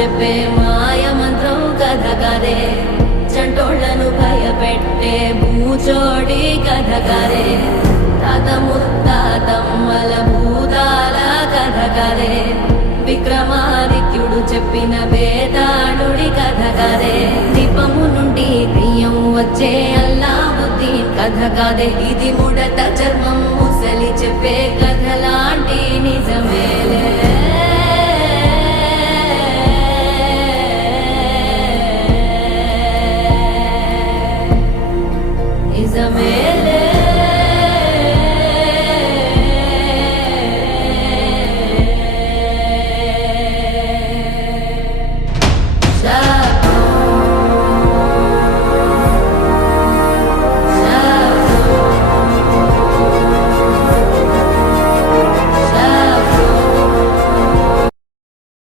చెప్పే మాయ మంత్రం కథ కదే, చంటోళ్లను భయపెట్టే భూచోడి కథ కదే, తాత ముత్తాతమ్మల భూతాల కథ కదే, విక్రమాదిత్యుడు చెప్పిన వేదాళుడి కథ కదే, దీపము నుండి బియ్యం వచ్చే అల్లావుద్దీన్ కథ కదే, ఇది ముడత చర్మం ముసలి చెప్పే కథ లాంటి నిజమే.